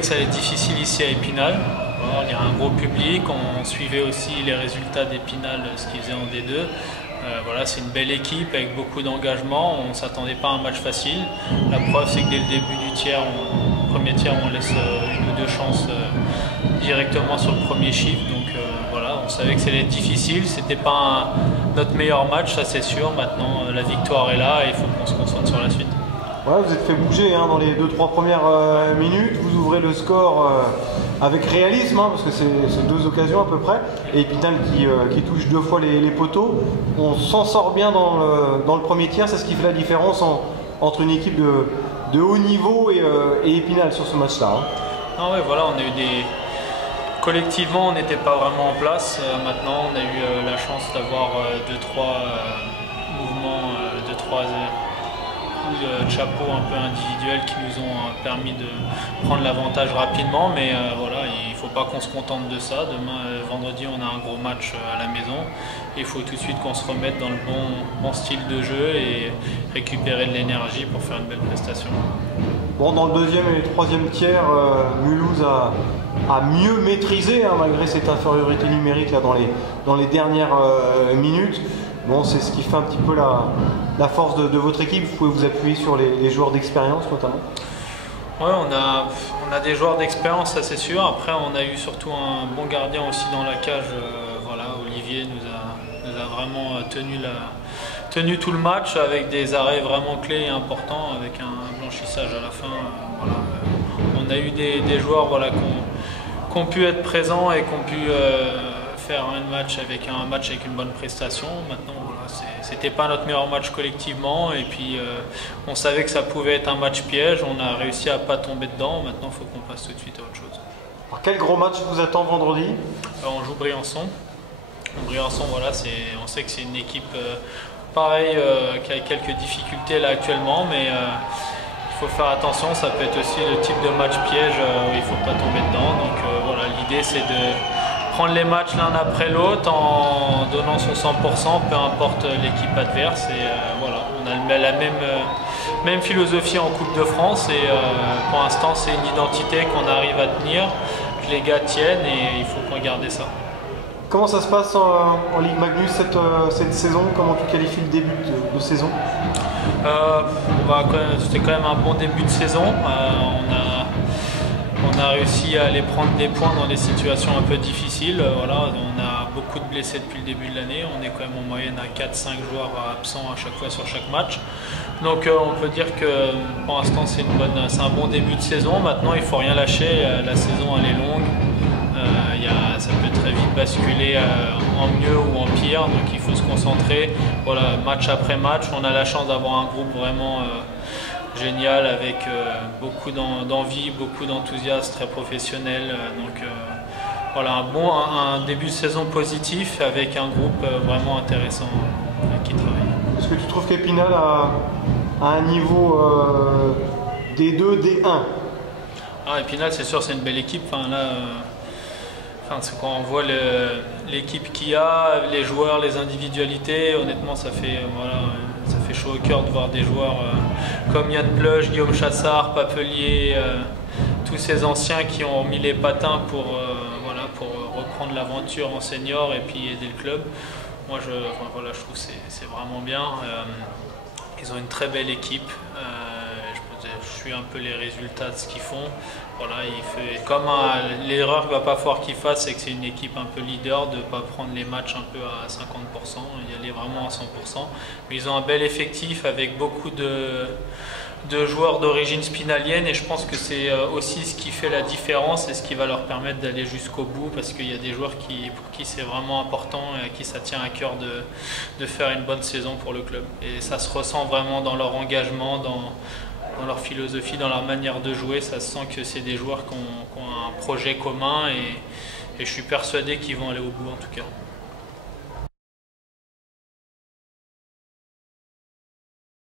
savait que ça allait être difficile ici à Épinal. Voilà, il y a un gros public, on suivait aussi les résultats d'Épinal, ce qu'ils faisaient en D2. Voilà, c'est une belle équipe avec beaucoup d'engagement, on ne s'attendait pas à un match facile. La preuve, c'est que dès le début du premier tiers, on laisse une ou deux chances directement sur le premier chiffre. Donc voilà, on savait que ça allait être difficile, c'était pas notre meilleur match, ça c'est sûr. Maintenant, la victoire est là et il faut qu'on se concentre sur la suite. Ouais, vous êtes fait bouger dans les 2-3 premières minutes, vous ouvrez le score avec réalisme, parce que c'est deux occasions à peu près, et Épinal qui touche 2 fois les poteaux. On s'en sort bien dans le premier tiers, c'est ce qui fait la différence entre une équipe de haut niveau et Épinal sur ce match-là. Non, ouais, voilà, on a eu collectivement, on n'était pas vraiment en place. Maintenant, on a eu la chance d'avoir 2-3 mouvements, 2-3 coups de chapeau un peu individuels qui nous ont permis de prendre l'avantage rapidement. Mais voilà, il ne faut pas qu'on se contente de ça. Demain, vendredi, on a un gros match à la maison. Il faut tout de suite qu'on se remette dans le bon style de jeu et récupérer de l'énergie pour faire une belle prestation. Bon, dans le deuxième et le troisième tiers, Mulhouse a mieux maîtrisé malgré cette infériorité numérique là, dans les dernières minutes. Bon, c'est ce qui fait un petit peu la force de votre équipe. Vous pouvez vous appuyer sur les joueurs d'expérience notamment. Oui, on a des joueurs d'expérience, ça c'est sûr. Après, on a eu surtout un bon gardien aussi dans la cage. Voilà, Olivier nous a vraiment tenu tout le match avec des arrêts vraiment clés et importants, avec un blanchissage à la fin. Voilà. On a eu des joueurs voilà, qui ont pu être présents et qui ont pu faire un match avec une bonne prestation. Maintenant, voilà, c'était pas notre meilleur match collectivement et puis on savait que ça pouvait être un match piège. On a réussi à pas tomber dedans. Maintenant, il faut qu'on passe tout de suite à autre chose. Alors, quel gros match vous attend vendredi? On joue Briançon. Briançon, voilà, on sait que c'est une équipe pareil qui a quelques difficultés là actuellement, mais il faut faire attention. Ça peut être aussi le type de match piège où il ne faut pas tomber dedans. Donc voilà, l'idée c'est de prendre les matchs l'un après l'autre en donnant son 100%, peu importe l'équipe adverse. Et voilà, on a la même philosophie en Coupe de France et pour l'instant c'est une identité qu'on arrive à tenir, que les gars tiennent et il faut qu'on garde ça. Comment ça se passe en Ligue Magnus cette saison? Comment tu qualifies le début de saison? C'était quand même un bon début de saison. On a réussi à aller prendre des points dans des situations un peu difficiles. Voilà, on a beaucoup de blessés depuis le début de l'année. On est quand même en moyenne à 4-5 joueurs absents à chaque fois sur chaque match. Donc on peut dire que pour l'instant c'est un bon début de saison. Maintenant il ne faut rien lâcher. La saison elle est longue. Ça peut très vite basculer en mieux ou en pire, donc il faut se concentrer. Voilà, match après match, on a la chance d'avoir un groupe vraiment génial avec beaucoup d'envie, beaucoup d'enthousiasme, très professionnel. Donc voilà, un début de saison positif avec un groupe vraiment intéressant qui travaille. Est-ce que tu trouves qu'Épinal a un niveau D2, D1? Épinal, c'est sûr, c'est une belle équipe. Quand on voit l'équipe qu'il y a, les joueurs, les individualités, honnêtement ça fait chaud au cœur de voir des joueurs comme Yann Pleuch, Guillaume Chassard, Papelier, tous ces anciens qui ont mis les patins pour reprendre l'aventure en senior et puis aider le club. Moi je trouve que c'est vraiment bien. Ils ont une très belle équipe. Je suis un peu les résultats de ce qu'ils font. Voilà, l'erreur qu'il ne va pas falloir qu'ils fassent, c'est que c'est une équipe un peu leader, de ne pas prendre les matchs un peu à 50%, y aller vraiment à 100%. Mais ils ont un bel effectif avec beaucoup de joueurs d'origine spinalienne et je pense que c'est aussi ce qui fait la différence et ce qui va leur permettre d'aller jusqu'au bout parce qu'il y a des joueurs pour qui c'est vraiment important et à qui ça tient à cœur de faire une bonne saison pour le club. Et ça se ressent vraiment dans leur engagement, dans leur philosophie, dans leur manière de jouer. Ça se sent que c'est des joueurs qui ont un projet commun et je suis persuadé qu'ils vont aller au bout en tout cas.